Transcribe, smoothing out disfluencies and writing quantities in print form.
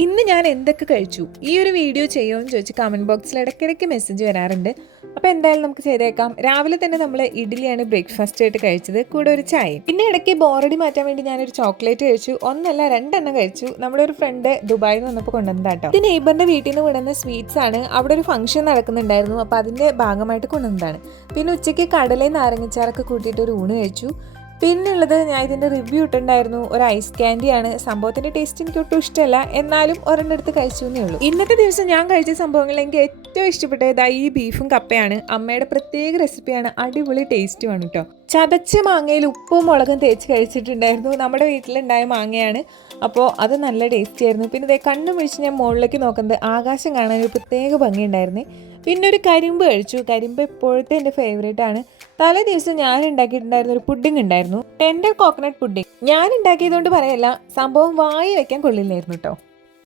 ഇന്ന് ഞാൻ എന്തൊക്കെ കഴിച്ചു ഈ ഒരു വീഡിയോ ചെയ്യുമെന്ന് ചോദിച്ച് കമൻറ്റ് ബോക്സിൽ ഇടയ്ക്കിടയ്ക്ക് മെസ്സേജ് വരാറുണ്ട്. അപ്പോൾ എന്തായാലും നമുക്ക് ചെയ്തേക്കാം. രാവിലെ തന്നെ നമ്മൾ ഇഡ്ഡലിയാണ് ബ്രേക്ക്ഫാസ്റ്റ് ആയിട്ട് കഴിച്ചത്, കൂടെ ഒരു ചായയും. പിന്നെ ഇടയ്ക്ക് ബോറടി മാറ്റാൻ വേണ്ടി ഞാനൊരു ചോക്ലേറ്റ് കഴിച്ചു. ഒന്നല്ല രണ്ടെണ്ണം കഴിച്ചു. നമ്മുടെ ഒരു ഫ്രണ്ട് ദുബായിൽ നിന്ന് വന്നപ്പോൾ കൊണ്ടുവന്നതാട്ടോ. ഇത് നെയ്ബറിന്റെ വീട്ടിൽ നിന്ന് കൊണ്ടുവന്ന സ്വീറ്റ്സ് ആണ്. അവിടെ ഒരു ഫംഗ്ഷൻ നടക്കുന്നുണ്ടായിരുന്നു, അപ്പോൾ അതിന്റെ ഭാഗമായിട്ട് കൊണ്ടുവന്നതാണ്. പിന്നെ ഉച്ചയ്ക്ക് കടലയും നാരങ്ങച്ചാറൊക്കെ കൂട്ടിയിട്ട് ഒരു ഊണ് കഴിച്ചു. പിന്നുള്ളത് ഞാൻ ഇതിൻ്റെ റിവ്യൂ ഇട്ടുണ്ടായിരുന്നു. ഒരു ഐസ് ക്യാൻഡിയാണ്. സംഭവത്തിൻ്റെ ടേസ്റ്റ് എനിക്ക് ഒട്ടും ഇഷ്ടമല്ല, എന്നാലും ഒരെണ്ണം എടുത്ത് കഴിച്ചു എന്നേ ഉള്ളൂ. ഇന്നത്തെ ദിവസം ഞാൻ കഴിച്ച സംഭവങ്ങൾ എനിക്ക് ഏറ്റവും ഇഷ്ടപ്പെട്ടത് ഈ ബീഫും കപ്പയാണ്. അമ്മയുടെ പ്രത്യേക റെസിപ്പിയാണ്, അടിപൊളി ടേസ്റ്റുമാണ് കേട്ടോ. ചതച്ച മാങ്ങയിൽ ഉപ്പും മുളകും തേച്ച് കഴിച്ചിട്ടുണ്ടായിരുന്നു. നമ്മുടെ വീട്ടിലുണ്ടായ മാങ്ങയാണ്, അപ്പോൾ അത് നല്ല ടേസ്റ്റി ആയിരുന്നു. പിന്നെ ഇതേ കണ്ണു പിടിച്ച് ഞാൻ മുകളിലേക്ക് നോക്കുന്നത് ആകാശം കാണാൻ ഒരു പ്രത്യേക ഭംഗിയുണ്ടായിരുന്നു. പിന്നെ ഒരു കരിമ്പ് കഴിച്ചു. കരിമ്പ് എപ്പോഴത്തെ എൻ്റെ ഫേവറേറ്റ് ആണ്. തലേ ദിവസം ഞാൻ ഉണ്ടാക്കിയിട്ടുണ്ടായിരുന്ന ഒരു പുഡിംഗ് ഉണ്ടായിരുന്നു, ടെൻഡർ കോക്കനട്ട് പുഡിംഗ്. ഞാൻ ഉണ്ടാക്കിയതുകൊണ്ട് പറയല്ല, സംഭവം വായി വെക്കാൻ കൊള്ളില്ലായിരുന്നു കേട്ടോ.